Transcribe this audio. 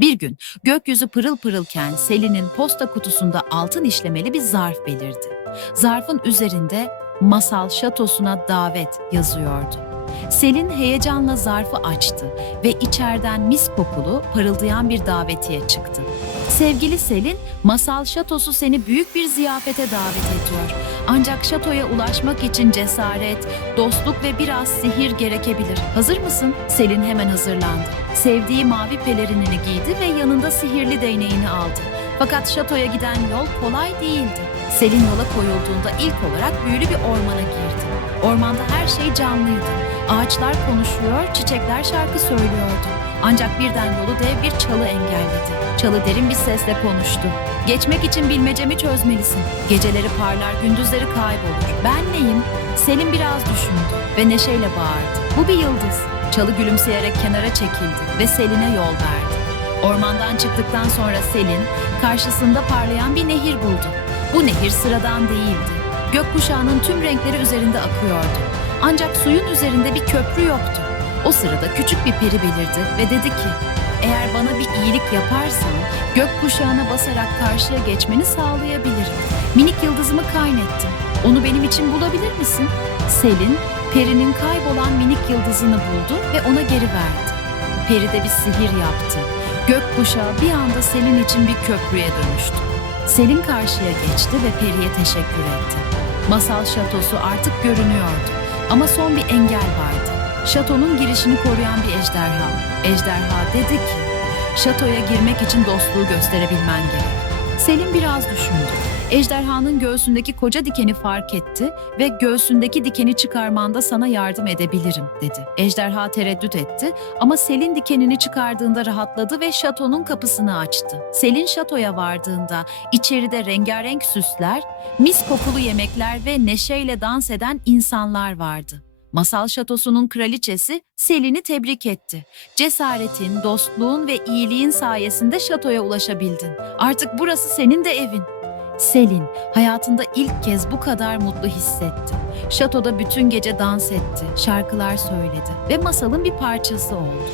Bir gün gökyüzü pırıl pırılken Selin'in posta kutusunda altın işlemeli bir zarf belirdi. Zarfın üzerinde masal şatosuna davet yazıyordu. Selin heyecanla zarfı açtı ve içeriden mis kokulu parıldayan bir davetiye çıktı. Sevgili Selin, masal şatosu seni büyük bir ziyafete davet ediyor. Ancak şatoya ulaşmak için cesaret, dostluk ve biraz sihir gerekebilir. Hazır mısın? Selin hemen hazırlandı. Sevdiği mavi pelerinini giydi ve yanında sihirli değneğini aldı. Fakat şatoya giden yol kolay değildi. Selin yola koyulduğunda ilk olarak büyülü bir ormana girdi. Ormanda her şey canlıydı. Ağaçlar konuşuyor, çiçekler şarkı söylüyordu. Ancak birden yolu dev bir çalı engelledi. Çalı derin bir sesle konuştu. Geçmek için bilmecemi çözmelisin. Geceleri parlar, gündüzleri kaybolur. Ben neyim? Selim biraz düşündü ve neşeyle bağırdı. Bu bir yıldız. Çalı gülümseyerek kenara çekildi ve Selin'e yol verdi. Ormandan çıktıktan sonra Selin karşısında parlayan bir nehir buldu. Bu nehir sıradan değildi. Gökkuşağının tüm renkleri üzerinde akıyordu. Ancak suyun üzerinde bir köprü yoktu. O sırada küçük bir peri belirdi ve dedi ki, eğer bana bir iyilik yaparsan gökkuşağına basarak karşıya geçmeni sağlayabilirim. Minik yıldızımı kaynettim. Onu benim için bulabilir misin? Selin, perinin kaybolan minik yıldızını buldu ve ona geri verdi. Peri de bir sihir yaptı. Gökkuşağı bir anda Selin için bir köprüye dönüştü. Selin karşıya geçti ve Peri'ye teşekkür etti. Masal şatosu artık görünüyordu ama son bir engel vardı. Şatonun girişini koruyan bir ejderha. Ejderha dedi ki, şatoya girmek için dostluğu gösterebilmen gerek. Selim biraz düşündü. Ejderhanın göğsündeki koca dikeni fark etti ve göğsündeki dikeni çıkarmanda sana yardım edebilirim dedi. Ejderha tereddüt etti ama Selin dikenini çıkardığında rahatladı ve şatonun kapısını açtı. Selin şatoya vardığında içeride rengarenk süsler, mis kokulu yemekler ve neşeyle dans eden insanlar vardı. Masal şatosunun kraliçesi Selin'i tebrik etti. Cesaretin, dostluğun ve iyiliğin sayesinde şatoya ulaşabildin. Artık burası senin de evin. Selin hayatında ilk kez bu kadar mutlu hissetti. Şatoda bütün gece dans etti, şarkılar söyledi ve masalın bir parçası oldu.